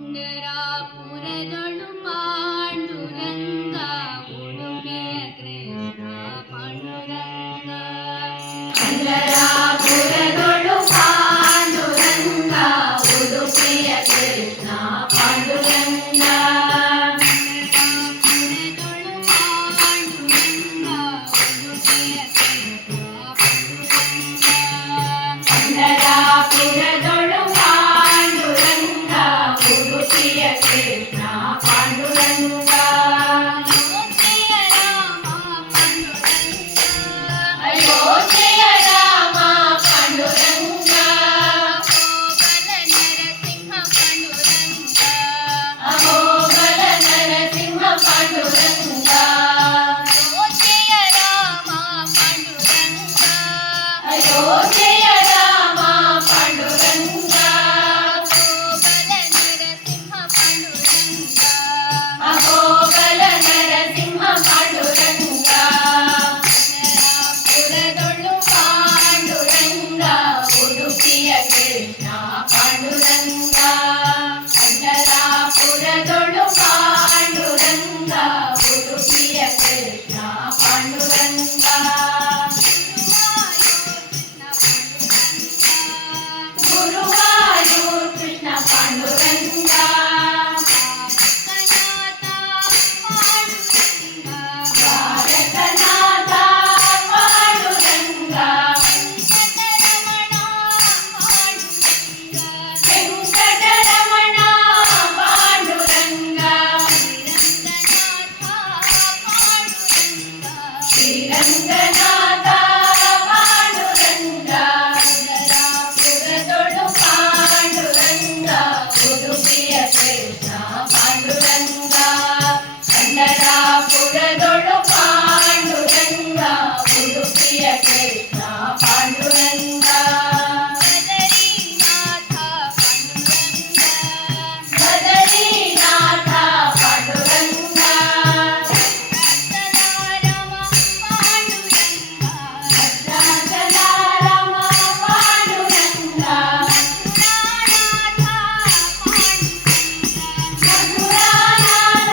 ಪಂಡರಾಪುರದೊಳು ಪಾಂಡುರಂಗ ಉಡುಪಿಯ ಕೃಷ್ಣ ಪಾಂಡುರಂಗ ಪಂಡರಾಪುರದೊಳು ಪಾಂಡುರಂಗ ಉಡುಪಿಯ ಕೃಷ್ಣ ಪಾಂಡುರಂಗ ಪಂಡರಾಪುರದೊಳು ಪಾಂಡುರಂಗ ಉಡುಪಿಯ ಕೃಷ್ಣ ಪಾಂಡುರಂಗ ಅಯೋಧ್ಯೆಯ ರಾಮ ಪಾಂಡುರಂಗ ಅಹೋಬಲ ನರಸಿಂಹ ಪಾಂಡುರಂಗ ಅಯೋಧ್ಯೆಯ ರಾಮ ಪಾಂಡುರಂಗ ಅಹೋಬಲ ನರಸಿಂಹ ಪಾಂಡುರಂಗ ಪುರದೊಳು ಪಾಂಡುರಂಗ ಉಡುಪಿಯ ಕೃಷ್ಣ ಪಾಂಡುರಂಗ ಪಂಡರಾಪುರದೊಳು ಪಾಂಡುರಂಗ ಉಡುಪಿಯ ಕೃಷ್ಣ ಪಾಂಡುರಂಗ ಗುರುವಾಯೂರ್ ಕೃಷ್ಣ ಪಾಂಡುರಂಗ ದ್ವಾರಕನಾಥ ಪಾಂಡುರಂಗ ವೆಂಕಟರಮಣ ಪಾಂಡುರಂಗ ಶ್ರೀರಂಗನಾಥ ಪಾಂಡುರಂಗ ಪುರದೊಳು ಪಾಂಡುರಂಗ ಉಡುಪಿಯ ಕೃಷ್ಣ ಪಾಂಡುರಂಗ ಪಂಡರಾಪುರದೊಳು ಪಾಂಡುರಂಗ ಉಡುಪಿಯ ಕೃಷ್ಣ ಪಾಂಡುರಂಗ ಬದರೀನಾಥ ಪಾಂಡುರಂಗ ಭದ್ರಾಚಲಾರಮ ಪಾಂಡುರಂಗ ಮಧುರಾನಾಥ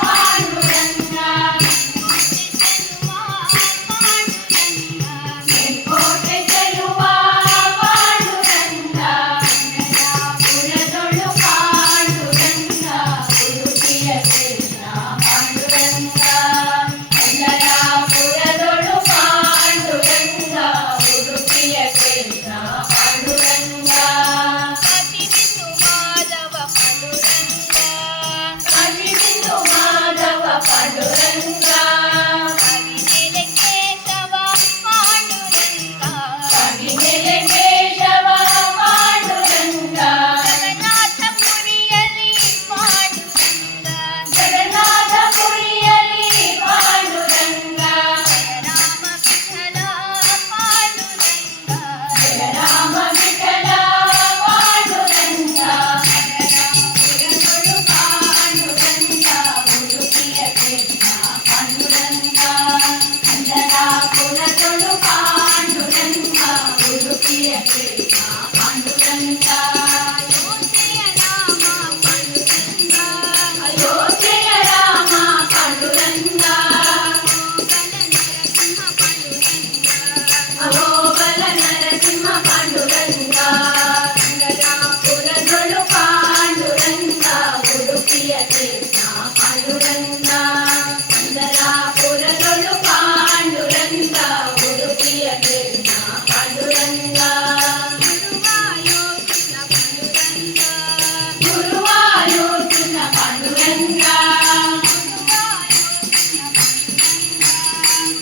ಪಾಂಡುರಂಗ ಕೋಟೆ ಚೆಲುವ ಪಾಂಡುರಂಗ ಪುರದೊಳು ಪಾಂಡುರಂಗ ಉಡುಪಿಯ ಕೃಷ್ಣ ಪಾಂಡುರಂಗ ಪಂಡರಾಪುರದೊಳು ಪಾಂಡುರಂಗ ಉಡುಪಿಯ ಕೃಷ್ಣ ಪಾಂಡುರಂಗ ಕಾಶಿಬಿಂದು ಮಾಧವ ಪಾಂಡುರಂಗ ಕವಿನೆಲೆ ಕೇಶವ ಪಾಂಡುರಂಗ ಜಗನ್ನಾಥಪುರಿಯಲಿ ಪಾಂಡುರಂಗ ಜಯರಾಮ ವಿಠಲ ಪಾಂಡುರಂಗ ಪುರದೊಳು ಪಾಂಡುರಂಗ ಉಡುಪಿಯ ಕೃಷ್ಣ ಪಾಂಡುರಂಗ ಪಂಡರಾಪುರದೊಳು ಪಾಂಡುರಂಗ ಉಡುಪಿಯ ಕೃಷ್ಣ ಪಾಂಡುರಂಗ ಅಯೋಧ್ಯೆಯ ರಾಮ ಪಾಂಡುರಂಗ ಅಹೋಬಲ ನರಸಿಂಹ ಪಾಂಡುರಂಗ ಪಂಡರಾಪುರದೊಳು ಪಾಂಡುರಂಗ ಉಡುಪಿಯ ಕೃಷ್ಣ ಪಾಂಡುರಂಗ ಪಂಡರಾಪುರದೊಳು ಪಾಂಡುರಂಗ ಉಡುಪಿಯ ಕೃಷ್ಣ ಪಾಂಡುರಂಗ ಗುರುವಾಯೂರ್ ಕೃಷ್ಣ ಪಾಂಡುರಂಗ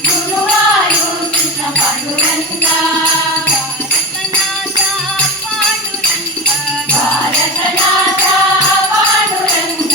ಗುರುವಾಯೂರ್ ಕೃಷ್ಣ ಪಾಂಡುರಂಗ ಭಾರತನಾಥ ಪಾಂಡುರಂಗ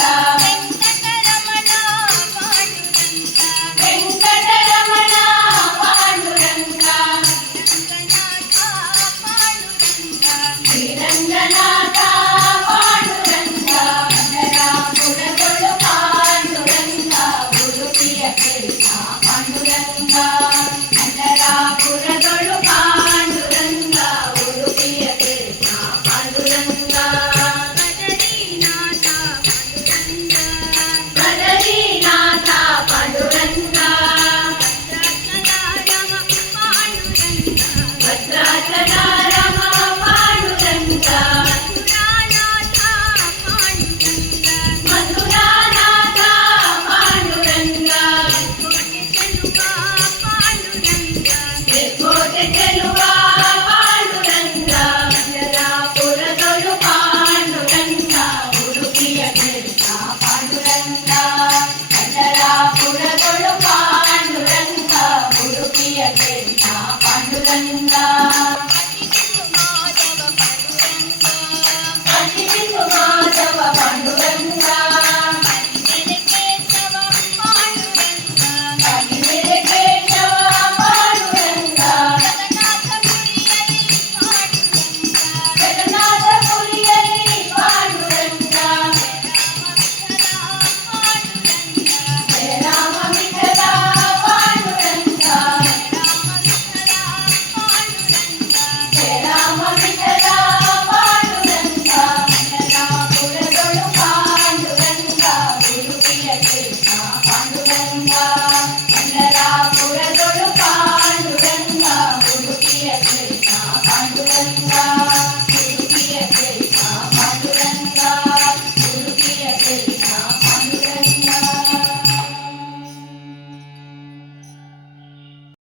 కృష్ణ పాండురంగా